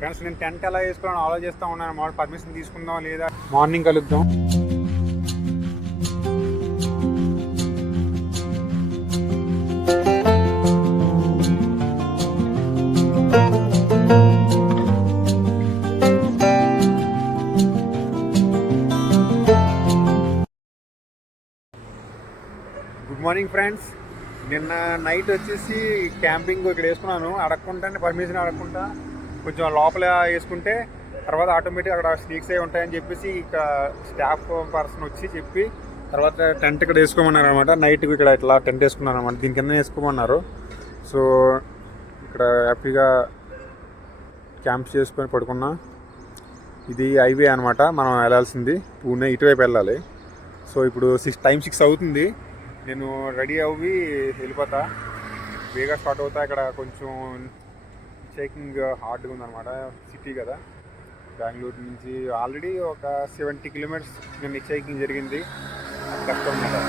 Friends నేను tent ఎలా వేసుకోవాలని ఆలోచిస్తూ ఉన్నాను. మామూలు పర్మిషన్ తీసుకుందాం లేదా మార్నింగ్ కలుద్దాం. Good morning friends. నిన్న నైట్ వచ్చేసి క్యాంపింగ్ ఇక్కడ వేసుకున్నాను. అడగకుండా పర్మిషన్ అడగకుండా కొంచెం లోపల వేసుకుంటే తర్వాత ఆటోమేటిక్ అక్కడ స్నేక్స్ అయి ఉంటాయని చెప్పేసి ఇక స్టాఫ్ పర్సన్ వచ్చి చెప్పి తర్వాత టెంట్ ఇక్కడ వేసుకోమన్నారు అనమాట. నైట్కి ఇక్కడ ఇట్లా టెంట్ వేసుకున్నాను అనమాట. దీని కింద వేసుకోమన్నారు. సో ఇక్కడ హ్యాపీగా క్యాంప్స్ చేసుకొని పడుకున్నా. ఇది హైవే అనమాట, మనం వెళ్ళాల్సింది పూణే, ఇటువైపు వెళ్ళాలి. సో ఇప్పుడు టైం 6 అవుతుంది. నేను రెడీ అవ్వి వెళ్ళిపోతా, వేగా స్టార్ట్ అవుతా. ఇక్కడ కొంచెం షేకింగ్ హార్డ్గా ఉందన్నమాట, సిటీ కదా. బెంగళూరు నుంచి ఆల్రెడీ ఒక 70 కిలోమీటర్స్ నేను షేకింగ్ జరిగింది. కష్టం కదా.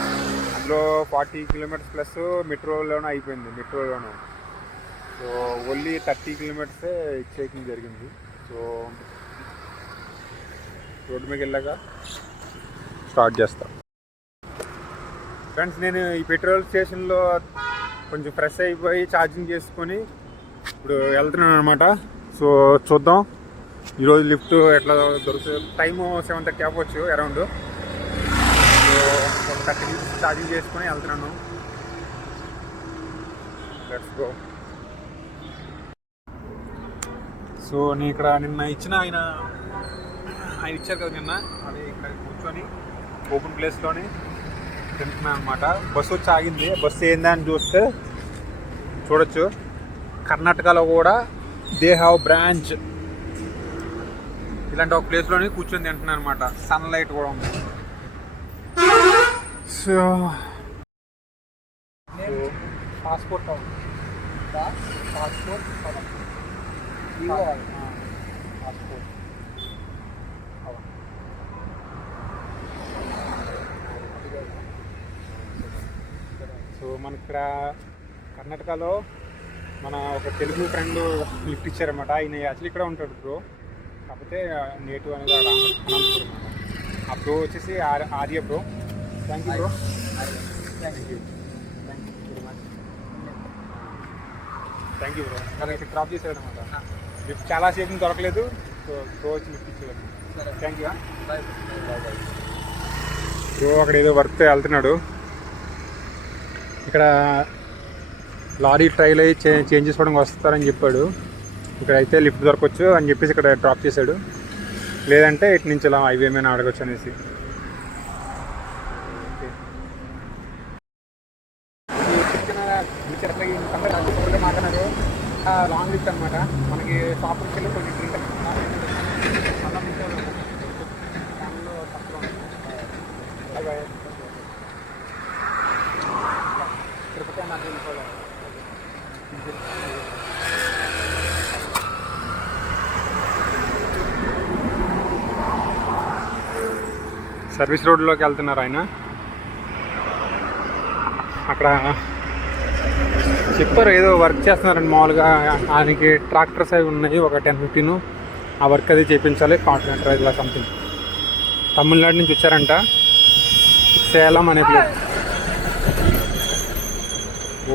అందులో 40 కిలోమీటర్స్ ప్లస్ మెట్రోలోనే అయిపోయింది, మెట్రోలోనే. సో ఓన్లీ 30 కిలోమీటర్సే షేకింగ్ జరిగింది. సో రోడ్డు మీద వెళ్ళాక స్టార్ట్ చేస్తా. ఫ్రెండ్స్ నేను ఈ పెట్రోల్ స్టేషన్లో కొంచెం ఫ్రెష్ అయిపోయి ఛార్జింగ్ చేసుకొని ఇప్పుడు వెళ్తున్నాను అనమాట. సో చూద్దాం ఈరోజు లిఫ్ట్ ఎట్లా దొరుకుతుంది. టైము 7:30 అవ్వచ్చు అరౌండ్. సో ఒక 30 minutes ఛార్జింగ్ చేసుకొని వెళ్తున్నాను. Let's go. సో నేను ఇక్కడ నిన్న ఇచ్చిన ఆయన ఇచ్చారు కదా నిన్న, అది ఇక్కడ కూర్చొని ఓపెన్ ప్లేస్లోని తింటున్నాను అనమాట. బస్సు వచ్చి ఆగింది. బస్సు ఏందని చూస్తే చూడొచ్చు, కర్ణాటకలో కూడా దే హ్యావ్ బ్రాంచ్. ఇలాంటి ఒక ప్లేస్లోని కూర్చొని తింటున్నాను అనమాట. సన్లైట్ కూడా ఉంది. సో పాస్పోర్ట్ పాస్పోర్ట్ సో మనకి ఇక్కడ కర్ణాటకలో మన ఒక తెలుగు ఫ్రెండ్ లిఫ్ట్ ఇచ్చారన్నమాట. ఆయన యాక్చువల్లీ ఇక్కడ ఉంటాడు బ్రో, కాకపోతే నేటివ్ అనేది అనంతపురం. ఆ బ్రో వచ్చేసి Arya bro. Thank you bro. Thank you bro. కానీ ఇక్కడ డ్రాప్ చేసాడు అనమాట. లిఫ్ట్ చాలా సేపు దొరకలేదు. సో బ్రో వచ్చి లిఫ్ట్ ఇచ్చేవాడు. Thank you. Bye bye. Bro అక్కడ ఏదో వర్క్ వెళ్తున్నాడు. ఇక్కడ లారీ ట్రైల్ అయ్యి చేంజ్ చేసుకోవడానికి వస్తారని చెప్పాడు. ఇక్కడైతే లిఫ్ట్ దొరకవచ్చు అని చెప్పేసి ఇక్కడ డ్రాప్ చేశాడు. లేదంటే ఇటు నుంచి ఇలా హైవే మీద అడగచ్చు అనేసి. మాట్లాడారు లాంగ్ లిఫ్ట్ అనమాట. మనకి షాప్ నుంచి వెళ్ళి కొంచెం డ్రింక్ తిరుపతి నాకు వెళ్ళిపోలేదు. సర్వీస్ రోడ్లోకి వెళ్తున్నారు ఆయన. అక్కడ చెప్పారు ఏదో వర్క్ చేస్తున్నారండి. మామూలుగా ఆయనకి ట్రాక్టర్స్ అవి ఉన్నాయి, ఒక 10-15. ఆ వర్క్ అది చేయించాలి. కాంట్రాక్టర్ ఇలా సంథింగ్. తమిళనాడు నుంచి వచ్చారంట, సేలం అనే ప్లేస్.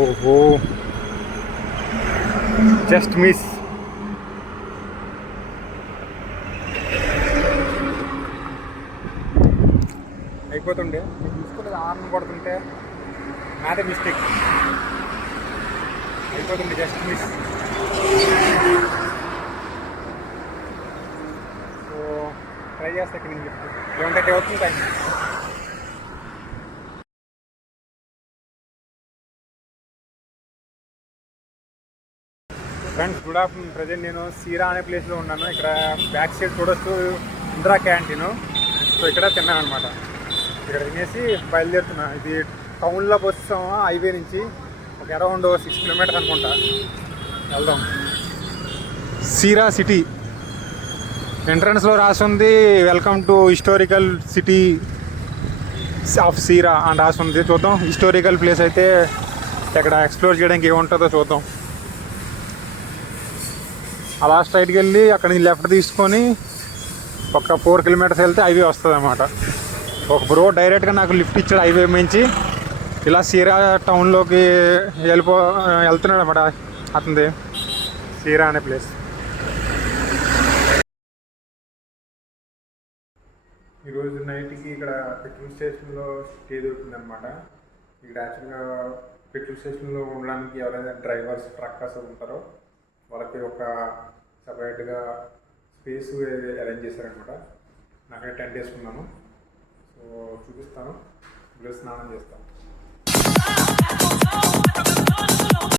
ఓహో జస్ట్ మిస్. అయిపోతుండే చూసుకోలేదు, ఆర్న్ పడుతుంటే నాదే మిస్టేక్. అయిపోతుంది, జస్ట్ మిస్. సో ట్రై చేస్తా ఇక్కడ నుంచి. 11:30 అవుతుంది time. Friends good afternoon. Present నేను సీరా అనే ప్లేస్లో ఉన్నాను. ఇక్కడ బ్యాక్ సైడ్ చూడొచ్చు ఇందిరా క్యాంటీన్. సో ఇక్కడ తిన్నాను అనమాట. ఇక్కడ తినేసి బయలుదేరుతున్నా. ఇది టౌన్లో వస్తాము హైవే నుంచి. ఒక అరౌండ్ 6 కిలోమీటర్స్ అనుకుంటా. వెళ్దాం. సీరా సిటీ ఎంట్రన్స్లో రాసింది welcome to historical city of Sira అని రాసింది. చూద్దాం హిస్టారికల్ ప్లేస్ అయితే ఇక్కడ ఎక్స్ప్లోర్ చేయడానికి ఏముంటుందో చూద్దాం. అలా స్ట్రైట్కి వెళ్ళి అక్కడి నుంచి లెఫ్ట్ తీసుకొని ఒక 4 కిలోమీటర్స్ వెళ్తే హైవే వస్తుంది అన్నమాట. ఒక బ్రో డైరెక్ట్గా నాకు లిఫ్ట్ ఇచ్చాడు హైవే మించి. ఇలా సీరా టౌన్లోకి వెళ్తున్నాడు అన్నమాట. అతనిది సీరా అనే ప్లేస్. ఈరోజు నైట్కి ఇక్కడ పెట్రోల్ స్టేషన్లో స్టే దొరుకుతుందన్నమాట. ఇక్కడ యాక్చువల్గా పెట్రోల్ స్టేషన్లో ఉండడానికి ఎవరైనా డ్రైవర్స్ ట్రక్కర్స్ ఉంటారో వాళ్ళకి ఒక సపరేట్గా స్పేస్ అరేంజ్ చేశారనమాట. నాకైతే టెంట్ వేసుకున్నాను. సో చూపిస్తాను. ఇప్పుడు స్నానం చేస్తాను.